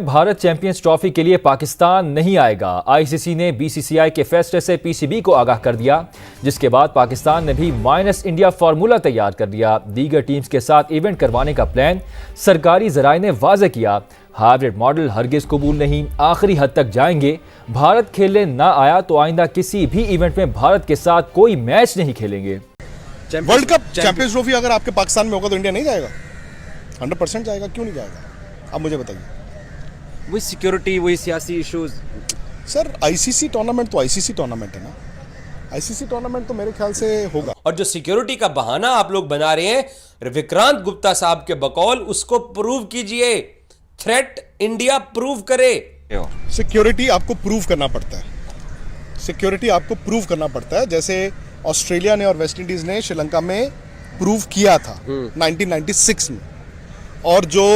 Bharat champions trophy के लिए पाकिस्तान नहीं आएगा। आईसीसी ने बीसीसीआई के फैसले से पीसीबी को आगाह कर दिया, जिसके बाद पाकिस्तान ने भी माइनस इंडिया फार्मूला तैयार कर दिया। दीगर टीम्स के साथ इवेंट करवाने का प्लान सरकारी जराए ने वाज़ेह किया। हाइब्रिड मॉडल हरगिज कबूल नहीं, आखिरी हद तक जाएंगे। भारत खेलने ना आया तो आइंदा किसी भी इवेंट में भारत के साथ कोई मैच नहीं खेलेंगे। वर्ल्ड कप चैंपियंस ट्रॉफी अगर आपके पाकिस्तान में होगा तो इंडिया नहीं जाएगा? 100% जाएगा। क्यों नहीं जाएगा, आप मुझे बताइए। वही सिक्योरिटी, वही सियासी इश्यूज। सर आईसीसी टूर्नामेंट तो आईसीसी टूर्नामेंट है ना। आईसीसी टूर्नामेंट तो मेरे ख्याल से होगा। और जो सिक्योरिटी का बहाना आप लोग बना रहे हैं विक्रांत गुप्ता साहब के बकौल, उसको प्रूव कीजिए। थ्रेट इंडिया प्रूव करे। सिक्योरिटी आपको प्रूव करना पड़ता है। सिक्योरिटी आपको प्रूव करना पड़ता है, जैसे ऑस्ट्रेलिया ने और वेस्ट इंडीज ने श्रीलंका में प्रूव किया था 1996 में। और जो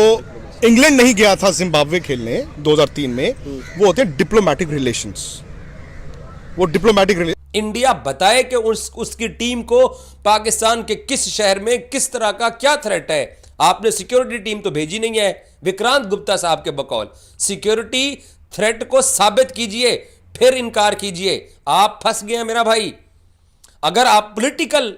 इंग्लैंड नहीं गया था जिम्बाब्वे खेलने 2003 में, वो होते हैं डिप्लोमेटिक रिलेशंस। वो डिप्लोमेटिक रिलेशन इंडिया बताए कि उसकी टीम को पाकिस्तान के किस शहर में किस तरह का क्या थ्रेट है। आपने सिक्योरिटी टीम तो भेजी नहीं है विक्रांत गुप्ता साहब के बकौल। सिक्योरिटी थ्रेट को साबित कीजिए, फिर इनकार कीजिए। आप फंस गए हैं मेरा भाई। अगर आप पॉलिटिकल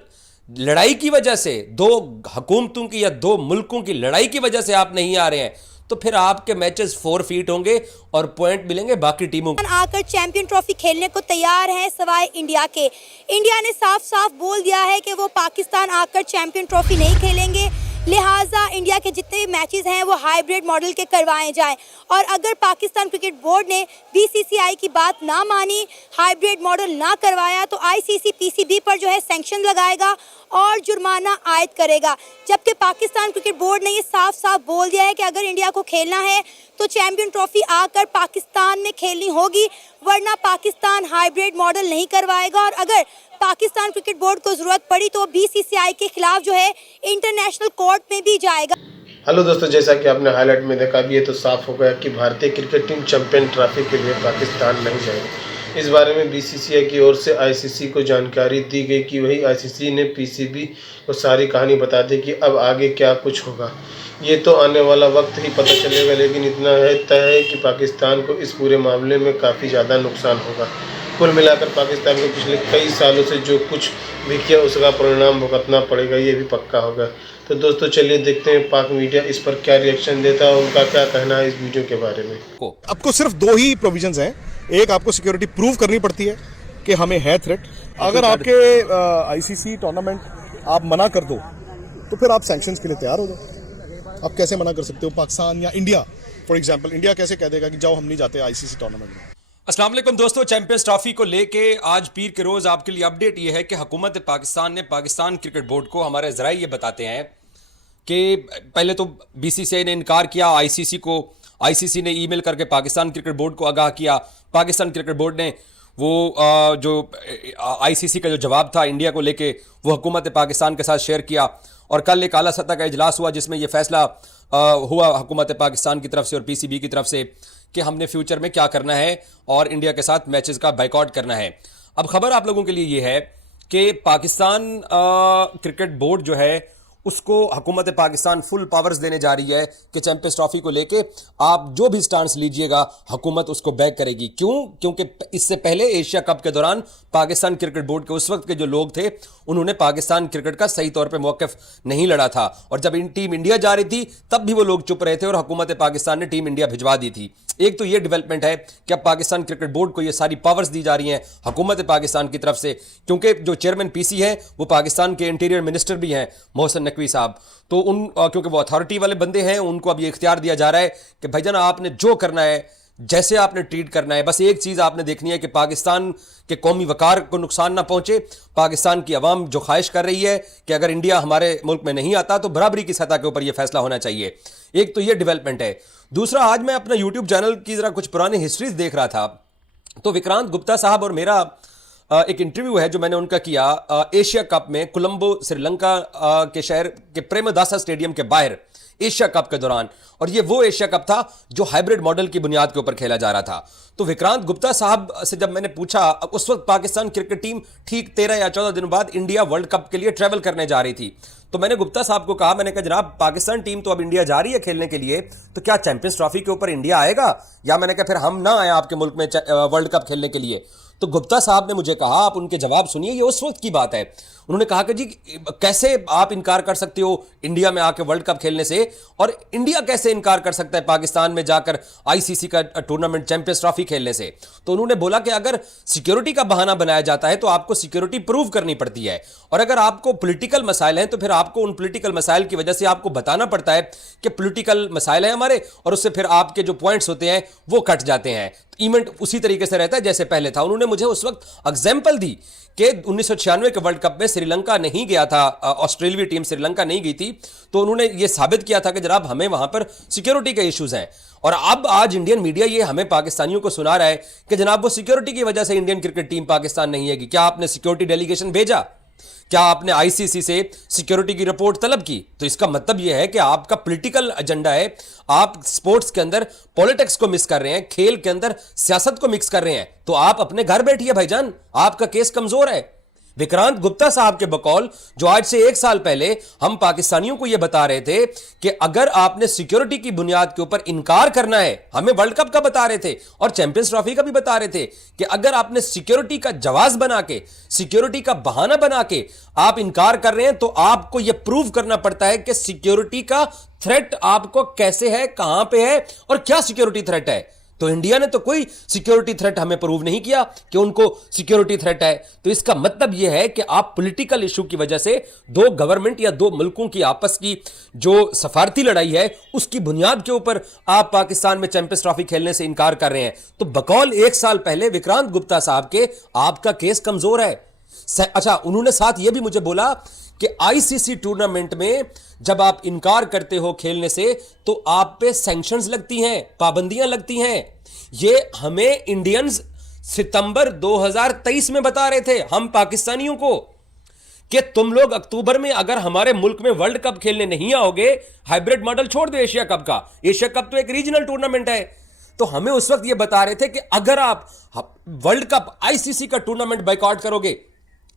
लड़ाई की वजह से, दो हुकूमतों की या दो मुल्कों की लड़ाई की वजह से आप नहीं आ रहे हैं, तो फिर आपके मैचेस 4 फीट होंगे और पॉइंट मिलेंगे बाकी टीमों को। आकर चैंपियन ट्रॉफी खेलने को तैयार है सिवाय इंडिया के। इंडिया ने साफ साफ बोल दिया है कि वो पाकिस्तान आकर चैंपियन ट्रॉफी नहीं खेलेंगे, लिहाजा इंडिया के जितने भी मैचेस हैं वो हाइब्रिड मॉडल के करवाए जाएं। और अगर पाकिस्तान क्रिकेट बोर्ड ने बीसीसीआई की बात ना मानी, हाइब्रिड मॉडल ना करवाया, तो आईसीसी पीसीबी पर जो है सैंक्शन लगाएगा और जुर्माना आयद करेगा। जबकि पाकिस्तान क्रिकेट बोर्ड ने ये साफ साफ बोल दिया है कि अगर इंडिया को खेलना है तो चैंपियन ट्रॉफी आकर पाकिस्तान में खेलनी होगी, वरना पाकिस्तान हाइब्रिड मॉडल नहीं करवाएगा। और अगर पाकिस्तान क्रिकेट बोर्ड को जरूरत पड़ी तो बीसीसीआई के खिलाफ जो है इंटरनेशनल कोर्ट में भी जाएगा। हेलो दोस्तों, जैसा कि आपने हाईलाइट में देखा, भी ये तो साफ हो गया कि भारतीय क्रिकेट टीम चैंपियन ट्रॉफी के लिए पाकिस्तान नहीं जाएगी। इस बारे में बीसीसीआई की ओर से आईसीसी को जानकारी दी गई कि वही आईसीसी ने पीसीबी को सारी कहानी बता दी कि अब आगे क्या कुछ होगा। ये तो आने वाला वक्त ही पता चलेगा, लेकिन इतना है तय है कि पाकिस्तान को इस पूरे मामले में काफ़ी ज़्यादा नुकसान होगा। कुल मिलाकर पाकिस्तान को पिछले कई सालों से जो कुछ भी किया उसका परिणाम भुगतना पड़ेगा, ये भी पक्का होगा। तो दोस्तों चलिए देखते हैं पाक मीडिया इस पर क्या रिएक्शन देता है, उनका क्या कहना है इस वीडियो के बारे में। आपको सिर्फ 2 ही प्रोविजंस हैं। एक, आपको सिक्योरिटी प्रूव करनी पड़ती है कि हमें है थ्रेट। अगर आपके आईसीसी टूर्नामेंट आप मना कर दो तो फिर आप सैंक्शंस के लिए तैयार हो जाओ। आप कैसे मना कर सकते हो? पाकिस्तान या इंडिया, फॉर एग्जांपल इंडिया कैसे कह देगा कि जाओ हम नहीं जाते आईसीसी टूर्नामेंट में। अस्सलाम वालेकुम दोस्तों, चैंपियंस ट्रॉफी को लेके आज पीर के रोज आपके लिए अपडेट ये है कि हुकूमत पाकिस्तान ने पाकिस्तान क्रिकेट बोर्ड को, हमारे ज़राए ये बताते हैं कि पहले तो बीसीसीआई ने इनकार किया, आईसीसी ने ईमेल करके पाकिस्तान क्रिकेट बोर्ड को आगाह किया। पाकिस्तान क्रिकेट बोर्ड ने वो जो आईसीसी का जो जवाब था इंडिया को लेके वो हुकूमत पाकिस्तान के साथ शेयर किया। और कल एक आला सतह का इजलास हुआ जिसमें यह फैसला हुआ हुकूमत पाकिस्तान की तरफ से और पीसीबी की तरफ से कि हमने फ्यूचर में क्या करना है और इंडिया के साथ मैचेस का बाइकआउट करना है। अब खबर आप लोगों के लिए ये है कि पाकिस्तान क्रिकेट बोर्ड जो है उसको हुकूमत पाकिस्तान फुल पावर्स देने जा रही है कि चैंपियंस ट्रॉफी को लेके आप जो भी स्टांस लीजिएगा हुकूमत उसको बैक करेगी। क्यों? क्योंकि इससे पहले एशिया कप के दौरान पाकिस्तान क्रिकेट बोर्ड के उस वक्त के जो लोग थे उन्होंने पाकिस्तान क्रिकेट का सही तौर पे मौक़िफ़ नहीं लड़ा था। और जब टीम इंडिया जा रही थी तब भी वो लोग चुप रहे थे और हुकूमत पाकिस्तान ने टीम इंडिया भिजवा दी थी। एक तो ये डेवलपमेंट है कि अब पाकिस्तान क्रिकेट बोर्ड को ये सारी पावर्स दी जा रही हैं हुकूमत पाकिस्तान की तरफ से, क्योंकि जो चेयरमैन पीसी हैं वो पाकिस्तान के इंटीरियर मिनिस्टर भी हैं मोहसिन नकवी साहब। तो क्योंकि वो अथॉरिटी वाले बंदे हैं, उनको अब ये इख्तियार दिया जा रहा है कि भाईजान आपने जो करना है, जैसे आपने ट्रीट करना है, बस एक चीज़ आपने देखनी है कि पाकिस्तान के कौमी वकार को नुकसान ना पहुंचे। पाकिस्तान की अवाम जो ख्वाहिश कर रही है कि अगर इंडिया हमारे मुल्क में नहीं आता तो बराबरी की सतह के ऊपर यह फैसला होना चाहिए। एक तो ये डेवलपमेंट है। दूसरा, आज मैं अपना यूट्यूब चैनल की जरा कुछ पुरानी हिस्ट्रीज देख रहा था तो विक्रांत गुप्ता साहब और मेरा एक इंटरव्यू है जो मैंने उनका किया एशिया कप में कोलंबो श्रीलंका के शहर के प्रेमदासा स्टेडियम के बाहर एशिया कप के दौरान। और ये वो एशिया कप था जो हाइब्रिड मॉडल की बुनियाद के ऊपर खेला जा रहा था। तो विक्रांत गुप्ता साहब से जब मैंने पूछा, उस वक्त पाकिस्तान क्रिकेट टीम ठीक 13 या 14 दिनों बाद इंडिया वर्ल्ड कप के लिए ट्रैवल करने जा रही थी, तो मैंने गुप्ता साहब को कहा, मैंने कहा जनाब पाकिस्तान टीम तो अब इंडिया जा रही है खेलने के लिए, तो क्या चैंपियंस ट्रॉफी के ऊपर इंडिया आएगा, या मैंने कहा फिर हम ना आए आपके मुल्क में वर्ल्ड कप खेलने के लिए। तो गुप्ता साहब ने मुझे कहा, आप उनके जवाब सुनिए, ये उस वक्त की बात है। उन्होंने कहा कि जी कैसे आप इनकार कर सकते हो इंडिया में आके वर्ल्ड कप खेलने से, और इंडिया कैसे इनकार कर सकता है पाकिस्तान में जाकर आईसीसी का टूर्नामेंट चैंपियंस ट्रॉफी खेलने से। तो उन्होंने बोला कि अगर सिक्योरिटी का बहाना बनाया जाता है तो आपको सिक्योरिटी प्रूव करनी पड़ती है, और अगर आपको पॉलिटिकल मसाइल हैं तो फिर आपको उन पॉलिटिकल मसाइल की वजह से आपको बताना पड़ता है कि पॉलिटिकल मसाइल हैं हमारे, और उससे फिर आपके जो पॉइंट्स होते हैं वो कट जाते हैं। इवेंट उसी तरीके से रहता है जैसे पहले था। उन्होंने मुझे उस वक्त एग्जाम्पल दी कि 1996 के वर्ल्ड कप में श्रीलंका नहीं गया था, ऑस्ट्रेलियाई टीम श्रीलंका नहीं गई थी, तो उन्होंने ये साबित किया था कि जनाब हमें वहां पर सिक्योरिटी के इश्यूज हैं। और अब आज इंडियन मीडिया ये हमें पाकिस्तानियों को सुना रहा है कि जनाब वो सिक्योरिटी की वजह से इंडियन क्रिकेट टीम पाकिस्तान नहीं आएगी। क्या आपने सिक्योरिटी डेलीगेशन भेजा? क्या आपने आईसीसी से सिक्योरिटी की रिपोर्ट तलब की? तो इसका मतलब यह है कि आपका पॉलिटिकल एजेंडा है, आप स्पोर्ट्स के अंदर पॉलिटिक्स को मिक्स कर रहे हैं, खेल के अंदर सियासत को मिक्स कर रहे हैं। तो आप अपने घर बैठिए भाईजान, आपका केस कमजोर है। विक्रांत गुप्ता साहब के बकौल जो आज से 1 साल पहले हम पाकिस्तानियों को यह बता रहे थे कि अगर आपने सिक्योरिटी की बुनियाद के ऊपर इनकार करना है, हमें वर्ल्ड कप का बता रहे थे और चैंपियंस ट्रॉफी का भी बता रहे थे कि अगर आपने सिक्योरिटी का जवाब बना के, सिक्योरिटी का बहाना बना के आप इनकार कर रहे हैं, तो आपको यह प्रूव करना पड़ता है कि सिक्योरिटी का थ्रेट आपको कैसे है, कहां पे है और क्या सिक्योरिटी थ्रेट है। तो इंडिया ने तो कोई सिक्योरिटी थ्रेट हमें प्रूव नहीं किया कि उनको सिक्योरिटी थ्रेट है। तो इसका मतलब यह है कि आप पॉलिटिकल इशू की वजह से दो गवर्नमेंट या दो मुल्कों की आपस की जो सफारती लड़ाई है उसकी बुनियाद के ऊपर आप पाकिस्तान में चैंपियंस ट्रॉफी खेलने से इनकार कर रहे हैं। तो बकौल 1 साल पहले विक्रांत गुप्ता साहब के आपका केस कमजोर है। अच्छा, उन्होंने साथ यह भी मुझे बोला कि आईसीसी टूर्नामेंट में जब आप इनकार करते हो खेलने से तो आप पे सैंक्शंस लगती हैं, पाबंदियां लगती हैं। ये हमें इंडियंस सितंबर 2023 में बता रहे थे हम पाकिस्तानियों को कि तुम लोग अक्टूबर में अगर हमारे मुल्क में वर्ल्ड कप खेलने नहीं आओगे, हाइब्रिड मॉडल छोड़ दो एशिया कप का, एशिया कप तो एक रीजनल टूर्नामेंट है। तो हमें उस वक्त यह बता रहे थे कि अगर आप वर्ल्ड कप आईसीसी का टूर्नामेंट बायकॉट करोगे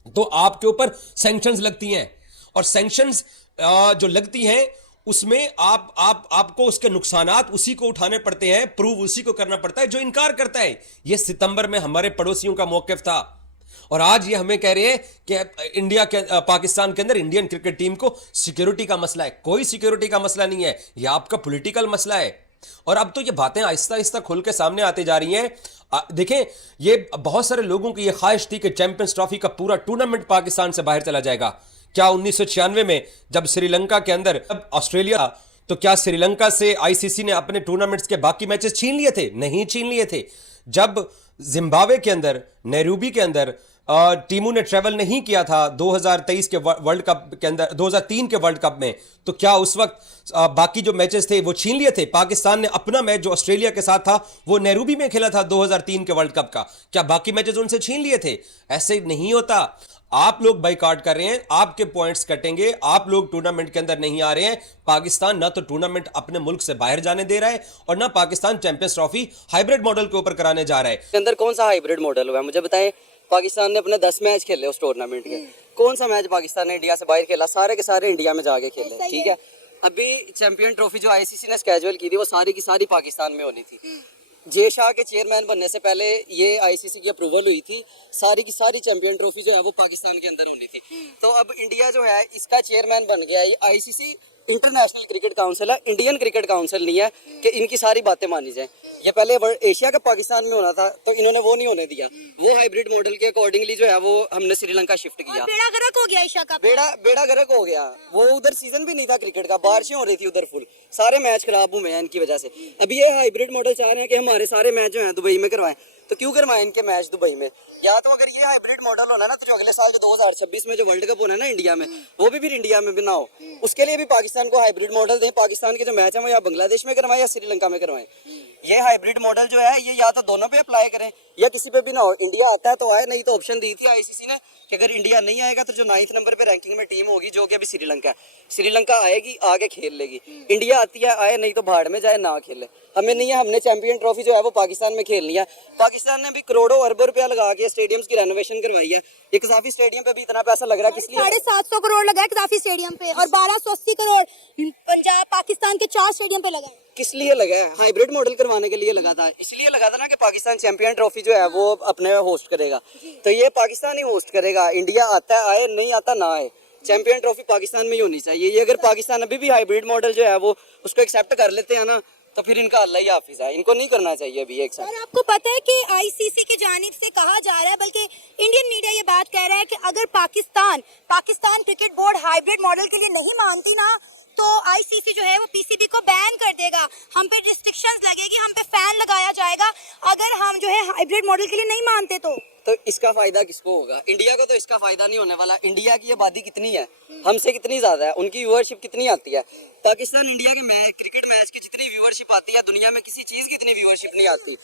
तो आपके ऊपर सैंक्शंस लगती हैं, और सैंक्शंस जो लगती हैं उसमें आपको उसके नुकसानात उसी को उठाने पड़ते हैं, प्रूव उसी को करना पड़ता है जो इनकार करता है। यह सितंबर में हमारे पड़ोसियों का मौकिफ था, और आज ये हमें कह रहे हैं कि इंडिया के पाकिस्तान के अंदर इंडियन क्रिकेट टीम को सिक्योरिटी का मसला है। कोई सिक्योरिटी का मसला नहीं है, यह आपका पॉलिटिकल मसला है। और अब तो ये बातें आहिस्ता आहिस्ता खुल के सामने आती जा रही हैं। देखें, ये बहुत सारे लोगों की ये ख्वाहिश थी कि चैंपियंस ट्रॉफी का पूरा टूर्नामेंट पाकिस्तान से बाहर चला जाएगा। क्या 1996 में जब श्रीलंका के अंदर ऑस्ट्रेलिया, तो क्या श्रीलंका से आईसीसी ने अपने टूर्नामेंट्स के बाकी मैचेस छीन लिए थे? नहीं छीन लिए थे। जब जिम्बाब्वे के अंदर, नैरोबी के अंदर टीमों ने ट्रेवल नहीं किया था 2023 के वर्ल्ड कप के अंदर, 2003 के वर्ल्ड कप में, तो क्या उस वक्त बाकी जो मैचेस थे वो छीन लिए थे? पाकिस्तान ने अपना मैच जो ऑस्ट्रेलिया के साथ था वो नैरोबी में खेला था 2003 के वर्ल्ड कप का, क्या बाकी मैचेस उनसे छीन लिए थे? ऐसे नहीं होता। आप लोग बाइकआउट कर रहे हैं, आपके पॉइंट्स कटेंगे, आप लोग टूर्नामेंट के अंदर नहीं आ रहे हैं। पाकिस्तान ना तो टूर्नामेंट अपने मुल्क से बाहर जाने दे रहा है और ना Pakistan champions trophy hybrid model के ऊपर कराने जा रहा है। अंदर कौन सा हाइब्रिड मॉडल हुआ है मुझे बताएं। पाकिस्तान ने अपने 10 मैच खेले उस टूर्नामेंट के, कौन सा मैच पाकिस्तान ने इंडिया से बाहर खेला? सारे के सारे इंडिया में जाके खेले, ठीक है। अभी चैंपियन ट्रॉफी जो आईसीसी ने स्केड्यूल की थी वो सारी की सारी पाकिस्तान में होनी थी। जे शाह के चेयरमैन बनने से पहले ये आईसीसी की अप्रूवल हुई थी, सारी की सारी चैंपियन ट्रॉफी जो है वो पाकिस्तान के अंदर होनी थी। तो अब इंडिया जो है इसका चेयरमैन बन गया। ये आईसीसी इंटरनेशनल क्रिकेट काउंसिल है, इंडियन क्रिकेट काउंसिल नहीं है कि इनकी सारी बातें मानी जाए। ये पहले एशिया कप पाकिस्तान में होना था तो इन्होंने वो नहीं होने दिया। वो हाइब्रिड मॉडल के अकॉर्डिंगली जो है वो हमने श्रीलंका शिफ्ट किया। बेड़ा गर्क हो गया एशिया कप, बेड़ा गर्क हो गया। वो उधर सीजन भी नहीं था क्रिकेट का, बारिशें हो रही थी उधर फुल, सारे मैच खराब हुए हैं इनकी वजह से। अभी ये हाइब्रिड मॉडल चाह रहे हैं कि हमारे सारे मैच जो है दुबई में करवाएं, तो क्यों करवाएं इनके मैच दुबई में? या तो अगर ये हाइब्रिड मॉडल होना ना तो जो अगले साल जो 2026 में जो वर्ल्ड कप होना है ना इंडिया में, वो भी फिर इंडिया में बनाओ। उसके लिए भी पाकिस्तान को हाइब्रिड मॉडल दें, पाकिस्तान के जो मैच है वो या बांग्लादेश में करवाएं या श्रीलंका में करवाएं। ये हाइब्रिड मॉडल जो है ये या तो दोनों पे अप्लाई करें या किसी पे भी ना हो। इंडिया आता है तो आए, नहीं तो ऑप्शन दी थी आईसीसी ने कि अगर इंडिया नहीं आएगा तो जो 9th नंबर पे रैंकिंग में टीम होगी, जो कि अभी श्रीलंका है, श्रीलंका आएगी आगे खेल लेगी। इंडिया आती है आए, नहीं तो भाड़ में जाए ना खेले। हमें नहीं है, हमने चैंपियन ट्रॉफी जो है वो पाकिस्तान में खेलनी है। पाकिस्तान ने भी करोड़ों अरबों रुपया लगा के स्टेडियम्स की रेनोवेशन करवाई है। ये कसाफी स्टेडियम पे भी इतना पैसा लग रहा है, किस लिए? 750 करोड़ लगा है कसाफी स्टेडियम पे और 1280 करोड़ पंजाब पाकिस्तान के 4 स्टेडियम पे लगा है। किस लिए लगा है? हाइब्रिड मॉडल करवाने के लिए लगा था। इसलिए लगा था ना कि पाकिस्तान चैंपियन ट्रॉफी जो है वो अपने होस्ट करेगा, तो ये पाकिस्तान ही होस्ट करेगा। इंडिया आता है आए, नहीं आता ना आए, चैंपियन ट्रॉफी पाकिस्तान में ही होनी चाहिए। ये अगर पाकिस्तान अभी भी हाइब्रिड मॉडल जो है वो उसको एक्सेप्ट कर लेते हैं ना, तो फिर इनका अल्लाह ही हाफिज है। इनको नहीं करना चाहिए अभी एक साथ। और आपको पता है कि आईसीसी की जानिब से कहा जा रहा है, बल्कि इंडियन मीडिया ये बात कह रहा है कि अगर Pakistan cricket board hybrid model के लिए नहीं मानती ना, तो आईसीसी जो है वो पीसीबी को बैन कर देगा। हम पे रिस्ट्रिक्शंस लगेगी, हम पे फैन लगाया जाएगा अगर हम जो है हाइब्रिड मॉडल के लिए नहीं मानते तो इसका फायदा किसको होगा? इंडिया को तो इसका फायदा नहीं होने वाला। इंडिया की आबादी कितनी है, हमसे कितनी ज्यादा है, उनकी व्यूअरशिप कितनी आती है। पाकिस्तान इंडिया के क्रिकेट मैच की जितनी व्यूअरशिप आती है, दुनिया में किसी चीज की इतनी व्यूअरशिप नहीं आती।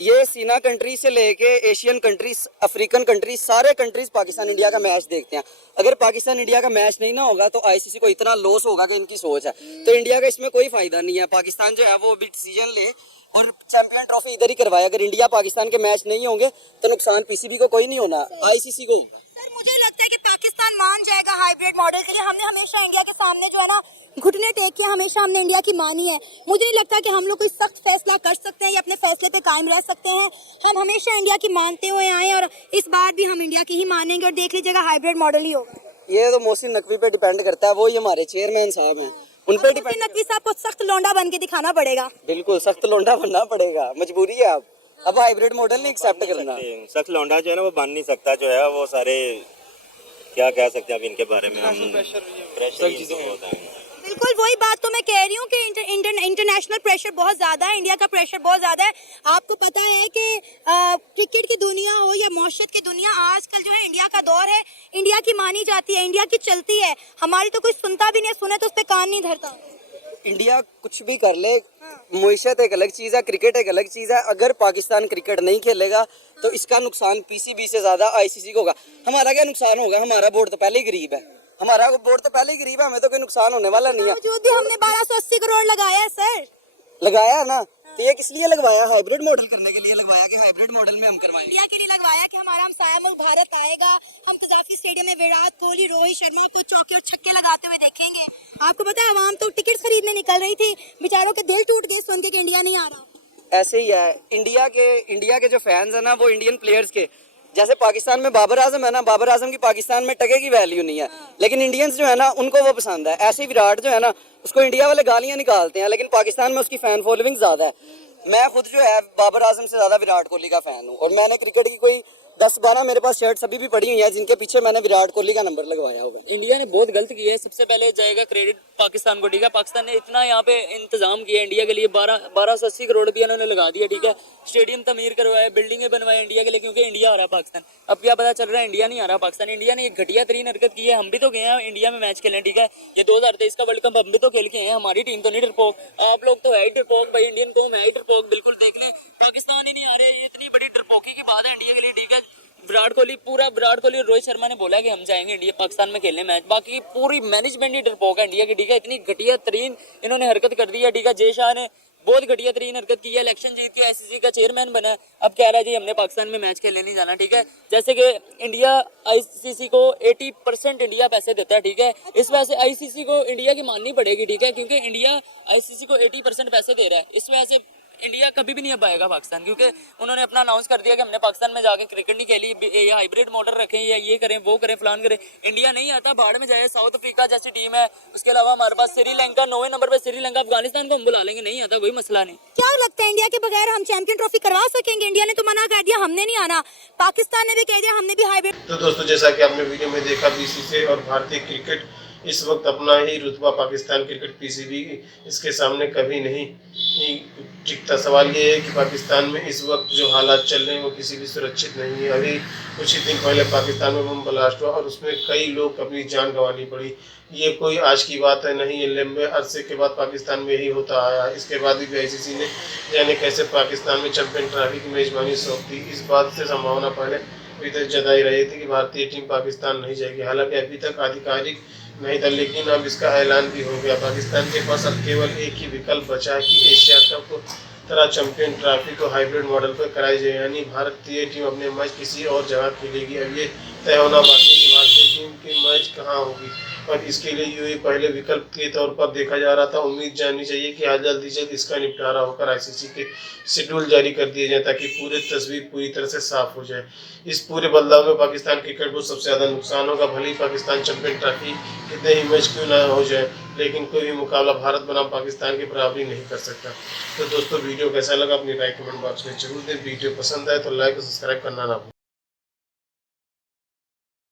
ये सीना कंट्री से लेके एशियन कंट्रीज, अफ्रीकन कंट्रीज, सारे कंट्रीज पाकिस्तान इंडिया का मैच देखते हैं। अगर पाकिस्तान इंडिया का मैच नहीं ना होगा तो आईसीसी को इतना लॉस होगा कि इनकी सोच है। तो इंडिया का इसमें कोई फायदा नहीं है। पाकिस्तान जो है वो अभी डिसीजन ले और चैंपियन ट्रॉफी इधर ही करवाए। अगर इंडिया पाकिस्तान के मैच नहीं होंगे तो नुकसान पीसीबी को कोई नहीं होना, आईसीसी को होगा। सर मुझे लगता है कि पाकिस्तान मान जाएगा हाइब्रिड मॉडल के लिए। हमने हमेशा इंडिया के सामने जो है ना घुटने टेक किया, हमेशा हमने इंडिया की मानी है। मुझे नहीं लगता कि हम लोग कोई सख्त फैसला कर सकते हैं या अपने फैसले पे कायम रह सकते हैं। हम हमेशा इंडिया की मानते हुए आए और इस बार भी हम इंडिया की ही मानेंगे और देख लीजिएगा हाइब्रिड मॉडल ही होगा। ये तो मोहसिन नकवी पे डिपेंड करता है, वो ही हमारे चेयरमैन साहब हैं, उन पे डिपेंड। नकवी साहब को सख्त लौंडा बन के दिखाना पड़ेगा। बिल्कुल सख्त लौंडा बनना पड़ेगा, मजबूरी है। अब हाइब्रिड मॉडल नहीं एक्सेप्ट करना। सख्त लौंडा जो है ना वो बन नहीं सकता, जो है वो सारे क्या कह सकते हैं अब इनके बारे में, हम प्रेशर। बिल्कुल वही बात तो मैं कह रही हूँ कि इंटरनेशनल प्रेशर बहुत ज़्यादा है, इंडिया का प्रेशर बहुत ज़्यादा है। आपको पता है कि क्रिकेट की दुनिया हो या मौशत की दुनिया, आजकल जो है इंडिया का दौर है, इंडिया की मानी जाती है, इंडिया की चलती है। हमारी तो कोई सुनता भी नहीं, सुने तो उस पर कान नहीं धरता। इंडिया कुछ भी कर ले, मुआशत एक अलग चीज़ है, क्रिकेट एक अलग चीज़ है। अगर पाकिस्तान क्रिकेट नहीं खेलेगा तो इसका नुकसान पीसीबी से ज़्यादा आईसीसी को होगा। हमारा क्या नुकसान होगा? हमारा बोर्ड तो पहले ही गरीब है, हमारा बोर्ड तो पहले ही गरीब है, हमें तो कोई नुकसान होने वाला नहीं है। जो भी हमने 1280 करोड़ लगाया है सर, लगाया है ना, तो ये किस लिए लगवाया? हाइब्रिड मॉडल करने के लिए लगवाया कि हाइब्रिड मॉडल में हम करवाएं। इंडिया के लिए लगवाया कि हमारा हमसाया मुल्क भारत आएगा, हम कजाफी स्टेडियम में विराट कोहली, रोहित शर्मा को चौके और छक्के लगाते हुए देखेंगे। आपको पता है आवाम तो टिकट खरीदने निकल रही थी, बेचारों के दिल टूट गए सुन के कि इंडिया नहीं आ रहा। ऐसे ही है, इंडिया के जो फैंस है ना वो इंडियन प्लेयर्स के, जैसे पाकिस्तान में बाबर आजम है ना, बाबर आजम की पाकिस्तान में टके की वैल्यू नहीं है, लेकिन इंडियंस जो है ना उनको वो पसंद है। ऐसे ही विराट जो है ना उसको इंडिया वाले गालियां निकालते हैं, लेकिन पाकिस्तान में उसकी फैन फॉलोइंग ज्यादा है। मैं खुद जो है बाबर आजम से ज्यादा विराट कोहली का फैन हूँ, और मैंने क्रिकेट की कोई 10-12 मेरे पास शर्ट्स अभी भी पड़ी हुई हैं जिनके पीछे मैंने विराट कोहली का नंबर लगवाया हुआ है। इंडिया ने बहुत गलत किया है, सबसे पहले जाएगा क्रेडिट पाकिस्तान को, ठीक है। पाकिस्तान ने इतना यहाँ पे इंतजाम किया इंडिया के लिए, 1280 करोड़ रुपया इन्होंने लगा दिया, ठीक है। स्टेडियम तमीर करवाया, बिल्डिंगें बनवाए इंडिया के लिए, क्योंकि इंडिया आ रहा है पाकिस्तान। अब क्या पता चल रहा है इंडिया नहीं आ रहा पाकिस्तान। इंडिया ने एक घटिया तरीन हरकत की है। हम भी तो गए हैं इंडिया में मैच खेलने, ठीक है। ये 2023 का वर्ल्ड कप हम भी तो खेल के हैं, हमारी टीम तो नहीं डरपोक। आप लोग तो है ही डरपोक भाई, इंडियन कौम है ही डरपोक, बिल्कुल देख लें। पाकिस्तान ही नहीं आ रहे, ये इतनी बड़ी डरपोकी की बात है इंडिया के लिए, ठीक है। विराट कोहली और रोहित शर्मा ने बोला कि हम जाएंगे इंडिया पाकिस्तान में खेलने मैच, बाकी पूरी मैनेजमेंट ही डरपोक है इंडिया की, ठीक है। इतनी घटिया तरीन इन्होंने हरकत कर दी है, ठीक है। जय शाह ने बहुत घटिया तरीन हरकत की है, इलेक्शन जीत के आईसीसी का चेयरमैन बना है, अब कह रहा है जी हमने पाकिस्तान में मैच खेलने नहीं जाना, ठीक है। जैसे कि इंडिया आईसीसी को 80% इंडिया पैसे देता है, ठीक है। इस वजह से आईसीसी को इंडिया की माननी पड़ेगी, ठीक है, क्योंकि इंडिया आईसीसी को 80% पैसे दे रहा है। इस वजह से इंडिया कभी भी नहीं अब आएगा पाकिस्तान, क्योंकि उन्होंने अपना अनाउंस कर दिया कि हमने पाकिस्तान में जाके क्रिकेट नहीं खेली, ये हाइब्रिड मॉडल रखें या ये करें वो करें फलान करें। इंडिया नहीं आता, भाड़ में जाए। साउथ अफ्रीका जैसी टीम है, उसके अलावा हमारे पास श्रीलंका 9वें नंबर पर, श्रीलंका, अफगानिस्तान को हम बुला लेंगे, नहीं आता कोई मसला नहीं। क्या लगता है इंडिया के बगैर हम चैंपियन ट्रॉफी करवा सकेंगे? इंडिया ने तो मना कर दिया, हमने नहीं आना, पाकिस्तान ने भी कह दिया हमने भी हाइब्रिड। तो दोस्तों जैसा कि आपने वीडियो में देखा, बीसीसीआई और भारतीय क्रिकेट इस वक्त अपना ही रुतबा पाकिस्तान क्रिकेट पीसीबी इसके सामने कभी नहीं टिकता। सवाल ये है कि पाकिस्तान में इस वक्त जो हालात चल रहे हैं वो किसी भी सुरक्षित नहीं है। अभी कुछ ही दिन पहले पाकिस्तान में बम ब्लास्ट हुआ और उसमें कई लोग अपनी जान गंवानी पड़ी। ये कोई आज की बात है नहीं, ये लंबे अरसे के बाद पाकिस्तान में ही होता आया। इसके बाद भी आईसीसी ने जाने कैसे पाकिस्तान में चैंपियन ट्रॉफी की मेजबानी सौंप दी। इस बात से संभावना पहले अभी तक जताई रही थी कि भारतीय टीम पाकिस्तान नहीं जाएगी। हालांकि अभी तक आधिकारिक नहीं था, लेकिन अब इसका ऐलान भी हो गया। पाकिस्तान के पास अब केवल एक ही विकल्प बचा है कि एशिया कप तरह चैंपियन ट्रॉफी को हाइब्रिड मॉडल पर कराई जाए, यानी भारतीय टीम अपने मैच किसी और जगह खेलेगी। अब ये तय होना बाकी है कि भारतीय टीम के मैच कहाँ होगी और इसके लिए यूएई पहले विकल्प के तौर पर देखा जा रहा था। उम्मीद जाननी चाहिए कि आज जल्द ही जल्द इसका निपटारा होकर आईसीसी के शेड्यूल जारी कर दिए जाए ताकि पूरी तस्वीर पूरी तरह से साफ हो जाए। इस पूरे बदलाव में पाकिस्तान क्रिकेट को सबसे ज़्यादा नुकसान होगा। भले ही पाकिस्तान चैंपियन ट्रॉफी कितने ही मैच क्यों ना हो जाए, लेकिन कोई भी मुकाबला भारत बनाम पाकिस्तान की बराबरी नहीं कर सकता। तो दोस्तों वीडियो कैसा लगा अपनी राय कमेंट बॉक्स में जरूर दें। वीडियो पसंद आए तो लाइक और सब्सक्राइब करना ना भूलें।